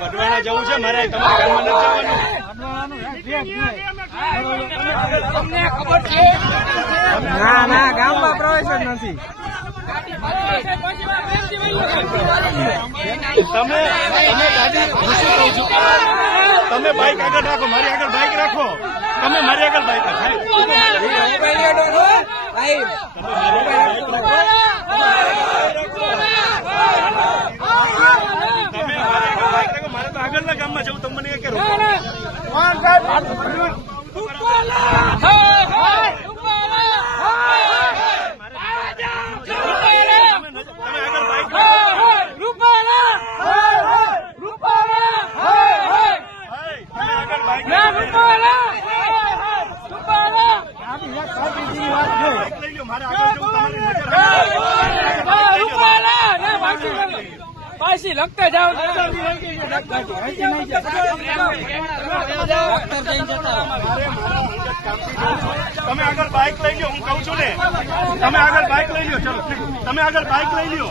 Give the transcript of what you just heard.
ભડવાણા જવું છે મારે, તમારે ગામમાં નથી તમને ખબર છે? ના ના, ગામમાં પ્રવેશ જ નથી. તમે ગાડી તમે બાઇક આગળ રાખો, મારી આગળ બાઇક રાખો, તમે મારી આગળ બાઇક રાખો. મારે તો આગળના ગામમાં જવું, તમે મને કે પાછી લગતા જાઓ. તમે આગળ બાઇક લઈ લો, હું કઉ છું ને, તમે આગળ બાઇક લઈ લો. ચલો, તમે આગળ બાઇક લઈ લો.